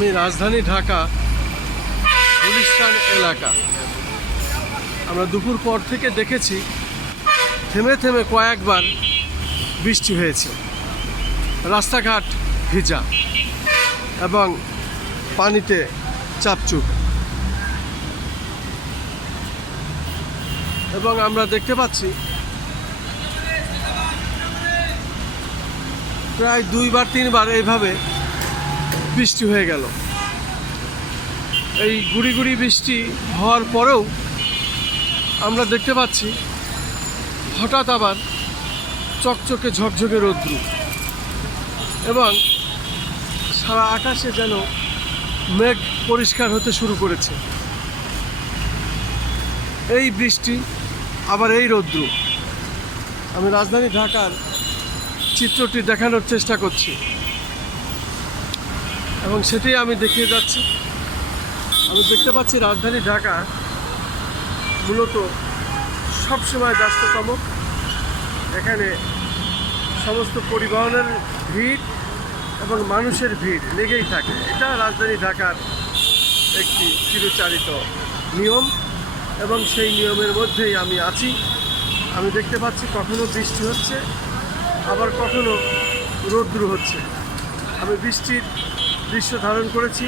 আমি রাজধানী ঢাকা গুলিস্তান এলাকা। আমরা দুপুর পর থেকে দেখেছি থেমে থেমে কয়েকবার বৃষ্টি হয়েছে, রাস্তাঘাট ভিজা এবং পানিতে চাপচুপ, এবং আমরা দেখতে পাচ্ছি প্রায় 2-3 বার এইভাবে বৃষ্টি হয়ে গেল। এই গুড়ি গুড়ি বৃষ্টি হওয়ার পরেও আমরা দেখতে পাচ্ছি হঠাৎ আবার চকচকে ঝকঝকে রৌদ্র, এবং সারা আকাশে যেন মেঘ পরিষ্কার হতে শুরু করেছে। এই বৃষ্টি আবার এই রৌদ্র, আমি রাজধানী ঢাকার চিত্রটি দেখানোর চেষ্টা করছি এবং সেটাই আমি দেখিয়ে যাচ্ছি। আমি দেখতে পাচ্ছি রাজধানী ঢাকা মূলত সবসময় ব্যস্ততম। এখানে সমস্ত পরিবহনের ভিড় এবং মানুষের ভিড় লেগেই থাকে। এটা রাজধানী ঢাকার একটি চিরচারিত নিয়ম এবং সেই নিয়মের মধ্যেই আমি আছি। আমি দেখতে পাচ্ছি কখনো বৃষ্টি হচ্ছে, আবার কখনো রৌদ্র হচ্ছে। আমি বৃষ্টির দৃশ্য ধারণ করেছি,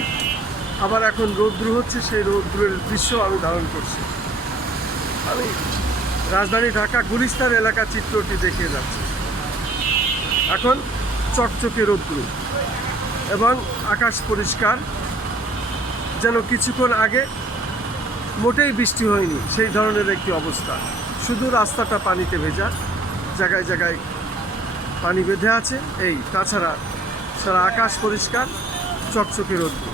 আবার এখন রৌদ্র হচ্ছে, সেই রৌদ্রের দৃশ্য আমি ধারণ করছি। আমি রাজধানী ঢাকা গুলিস্তান এলাকার চিত্রটি দেখিয়ে যাচ্ছি। এখন চকচকে রৌদ্র এবং আকাশ পরিষ্কার, যেন কিছুক্ষণ আগে মোটেই বৃষ্টি হয়নি সেই ধরনের একটি অবস্থা। শুধু রাস্তাটা পানিতে ভেজা, জায়গায় জায়গায় পানি বেঁধে আছে, এই তাছাড়া সারা আকাশ পরিষ্কার, চকচকে রৌদ্র।